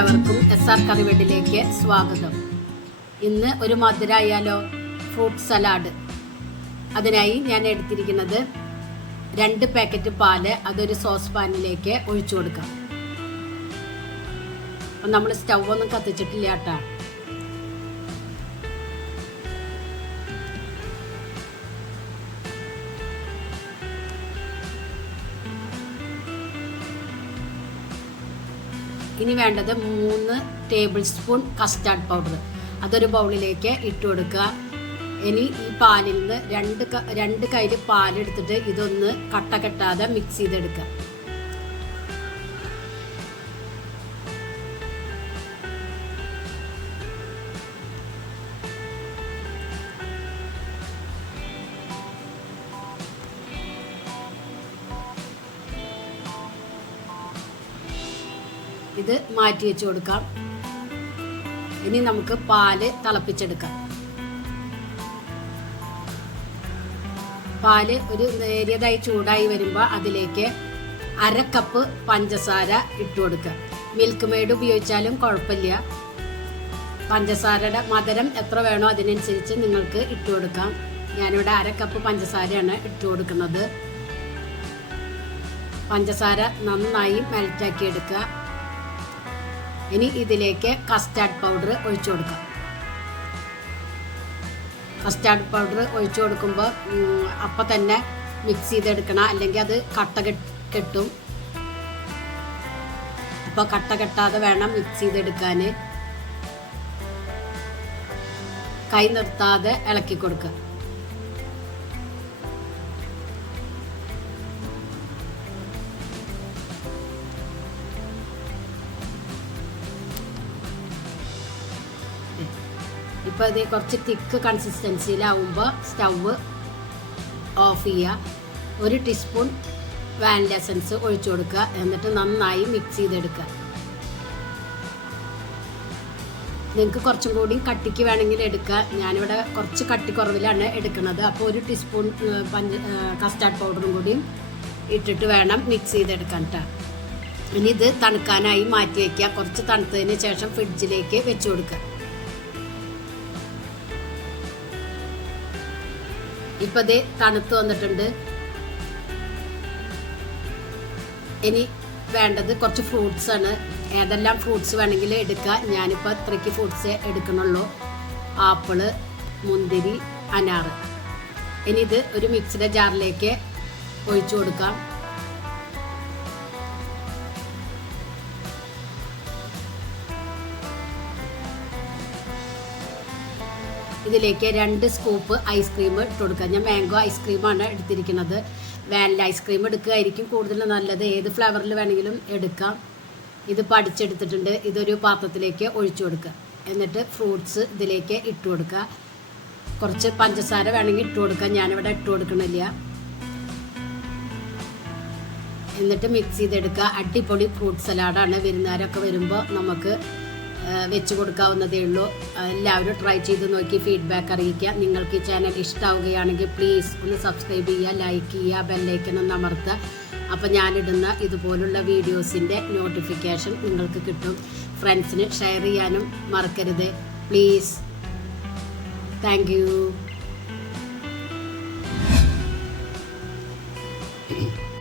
എല്ലാവർക്കും SR കറിവേട്ടിലേക്ക് സ്വാഗതം. ഇന്ന് ഒരു മധുരമായാലോ ഫ്രൂട്ട് സലാഡ്. അതിനായി ഞാൻ എടുത്തിരിക്കുന്നത് 2 പാക്കറ്റ് പാല്. അതൊരു സോസ് പാനിലേക്ക് ഒഴിച്ചു കൊടുക്കാം. അപ്പം നമ്മൾ സ്റ്റൗ ഒന്നും കത്തിച്ചിട്ടില്ല കേട്ടോ. ഇനി വേണ്ടത് 3 ടേബിൾ സ്പൂൺ കസ്റ്റാർഡ് പൗഡർ. അതൊരു ബൗളിലേക്ക് ഇട്ട് കൊടുക്കുക. ഇനി ഈ പാലിൽ നിന്ന് രണ്ട് കയ്യിൽ പാലെടുത്തിട്ട് ഇതൊന്ന് കട്ട കെട്ടാതെ മിക്സ് ചെയ്തെടുക്കുക. ഇത് മാറ്റി വെച്ച് കൊടുക്കാം. ഇനി നമുക്ക് പാല് തിളപ്പിച്ചെടുക്കാം. പാല് ഒരു നേരിയതായി ചൂടായി വരുമ്പോൾ അതിലേക്ക് 1/2 കപ്പ് പഞ്ചസാര ഇട്ട് കൊടുക്കുക. മിൽക്ക് മെയ്ഡ് ഉപയോഗിച്ചാലും കുഴപ്പമില്ല. പഞ്ചസാരയുടെ മധുരം എത്ര വേണോ അതിനനുസരിച്ച് നിങ്ങൾക്ക് ഇട്ട് കൊടുക്കാം. ഞാനിവിടെ 1/2 കപ്പ് പഞ്ചസാരയാണ് ഇട്ട് കൊടുക്കുന്നത്. പഞ്ചസാര നന്നായി മെൽറ്റാക്കി എടുക്കുക. ഇനി ഇതിലേക്ക് കസ്റ്റാർഡ് പൗഡർ ഒഴിച്ചു കൊടുക്കാം. കസ്റ്റാർഡ് പൗഡർ ഒഴിച്ചു കൊടുക്കുമ്പോൾ അപ്പം തന്നെ മിക്സ് ചെയ്തെടുക്കണം, അല്ലെങ്കിൽ അത് കട്ട കെട്ടും. അപ്പോൾ കട്ട കെട്ടാതെ വേണം മിക്സ് ചെയ്തെടുക്കാൻ. കൈ നിർത്താതെ ഇളക്കി കൊടുക്കുക. ഇപ്പോൾ ഇത് കുറച്ച് തിക്ക് കൺസിസ്റ്റൻസിയിലാവുമ്പോൾ സ്റ്റൗവ് ഓഫ് ചെയ്യുക. 1 ടീസ്പൂൺ വാനില എസൻസ് ഒഴിച്ചു കൊടുക്കുക. എന്നിട്ട് നന്നായി മിക്സ് ചെയ്തെടുക്കുക. നിങ്ങൾക്ക് കുറച്ചും കൂടി കട്ടിക്ക് വേണമെങ്കിൽ എടുക്കുക. ഞാനിവിടെ കുറച്ച് കട്ടി കുറവിലാണ് എടുക്കുന്നത്. അപ്പോൾ 1 ടീസ്പൂൺ കസ്റ്റാർഡ് പൗഡറും കൂടി ഇട്ടിട്ട് വേണം മിക്സ് ചെയ്തെടുക്കാൻ കേട്ടോ. ഇനി ഇത് തണുക്കാനായി മാറ്റി വയ്ക്കുക. കുറച്ച് തണുത്തതിന് ശേഷം ഫ്രിഡ്ജിലേക്ക് വെച്ച് കൊടുക്കുക. ഇപ്പം ഇത് തണുത്ത് വന്നിട്ടുണ്ട്. ഇനി വേണ്ടത് കുറച്ച് ഫ്രൂട്ട്സ് ആണ്. ഏതെല്ലാം ഫ്രൂട്ട്സ് വേണമെങ്കിൽ എടുക്കുക. ഞാനിപ്പോൾ 3 ഫ്രൂട്ട്സ് എടുക്കണുള്ളൂ: ആപ്പിള്, മുന്തിരി, അനാറ്. ഇനി ഇത് ഒരു മിക്സിയുടെ ജാറിലേക്ക് ഒഴിച്ചു കൊടുക്കാം. ഇതിലേക്ക് 2 സ്കൂപ്പ് ഐസ്ക്രീം ഇട്ട് കൊടുക്കുക. ഞാൻ മാംഗോ ഐസ്ക്രീമാണ് എടുത്തിരിക്കുന്നത്. വാനില ഐസ്ക്രീം എടുക്കുകയായിരിക്കും കൂടുതൽ നല്ലത്. ഏത് ഫ്ലേവറിൽ വേണമെങ്കിലും എടുക്കാം. ഇത് പഠിച്ചെടുത്തിട്ടുണ്ട്. ഇതൊരു പാത്രത്തിലേക്ക് ഒഴിച്ചു കൊടുക്കുക. എന്നിട്ട് ഫ്രൂട്ട്സ് ഇതിലേക്ക് ഇട്ട് കൊടുക്കുക. കുറച്ച് പഞ്ചസാര വേണമെങ്കിൽ ഇട്ട് കൊടുക്കുക. ഞാനിവിടെ ഇട്ട് കൊടുക്കണില്ല. എന്നിട്ട് മിക്സ് ചെയ്തെടുക്കുക. അടിപൊളി ഫ്രൂട്ട് സലാഡാണ്. വിരുന്നുകാരൊക്കെ വരുമ്പോൾ നമുക്ക് വെച്ച് കൊടുക്കാവുന്നതേ ഉള്ളൂ. എല്ലാവരും ട്രൈ ചെയ്ത് നോക്കി ഫീഡ്ബാക്ക് അറിയിക്കുക. നിങ്ങൾക്ക് ഈ ചാനൽ ഇഷ്ടമാവുകയാണെങ്കിൽ പ്ലീസ് ഒന്ന് സബ്സ്ക്രൈബ് ചെയ്യുക, ലൈക്ക് ചെയ്യുക, ബെല്ലൈക്കൺ ഒന്ന് അമർത്തുക. അപ്പോൾ ഞാനിടുന്ന ഇതുപോലുള്ള വീഡിയോസിൻ്റെ നോട്ടിഫിക്കേഷൻ നിങ്ങൾക്ക് കിട്ടും. ഫ്രണ്ട്സിന് ഷെയർ ചെയ്യാനും മറക്കരുത് പ്ലീസ്. Thank you.